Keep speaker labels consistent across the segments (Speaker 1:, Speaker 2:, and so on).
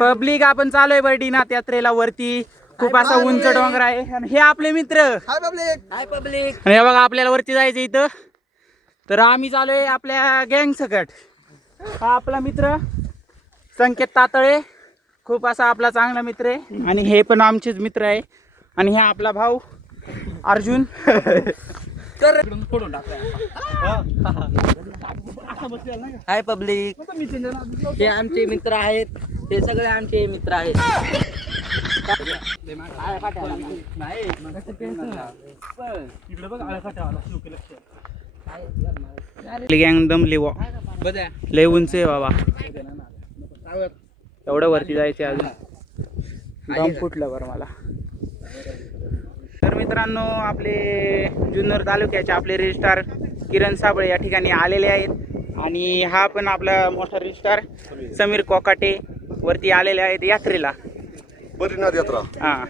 Speaker 1: Public आपण चालूय बर्डीनाथ यात्रेला वरती. खूप असा उंच डोंगर आहे. आणि हे आपले मित्र.
Speaker 2: Hi public. Hi public.
Speaker 1: आणि हे बघा आपल्याला वरती जायचं इथं. तर आम्ही चालूय आपल्या गँग सकट. हा आपला मित्र संकेत तातळे. खूप असा आपला चांगला मित्र आहे. आणि हे पण आमचेच मित्र आहे. आणि हे आपला भाऊ अर्जुन.
Speaker 2: हाय पब्लिक. हे आमचे मित्र आहेत. हे सगळे आमचे मित्र आहेत.
Speaker 1: गँग दमली वा लय उंच आहे बाबा. एवढं वरती जायचे अजून. दम फुटलं बरं मला. तर मित्रांनो आपले जुन्नर तालुक्याचे आपले रजिस्ट्रार किरण साबळे या ठिकाणी आलेले आहेत. आणि हा पण आपला मोठा रजिस्ट्रार समीर कोकाटे वरती आलेले आहेत यात्रेला.
Speaker 3: बद्रीनाथ यात्रा.
Speaker 1: हां.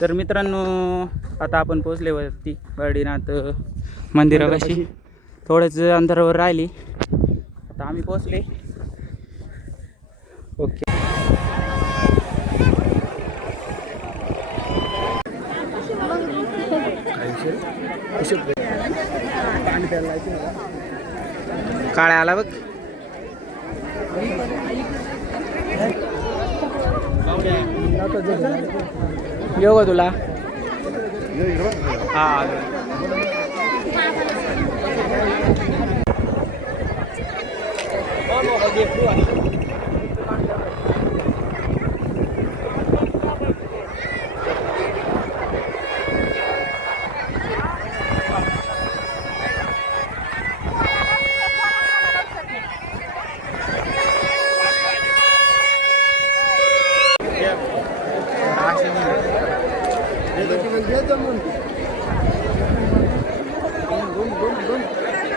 Speaker 1: तर मित्रांनो आता आपण पोचले वरती. बर्डीनाथ मंदिरापाशी. थोडंच अंतरावर राहिली. आता आम्ही पोचले ओके. काळ्या आला बघ. येऊ का तुला? हा.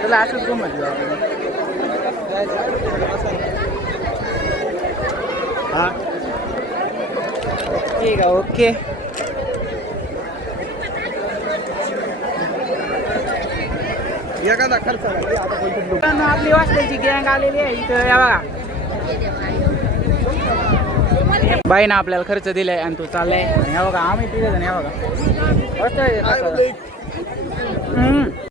Speaker 1: तुला असंच गमत हा. ठीक आहे ओके.
Speaker 3: एखादा खर्च
Speaker 1: आपली वाजताची गँग आलेली आहे इथं या बघा. बाईनं आपल्याला खर्च दिलाय आणि तो चाललाय. आणि ह्या बघा आम्ही तिथे या बघा.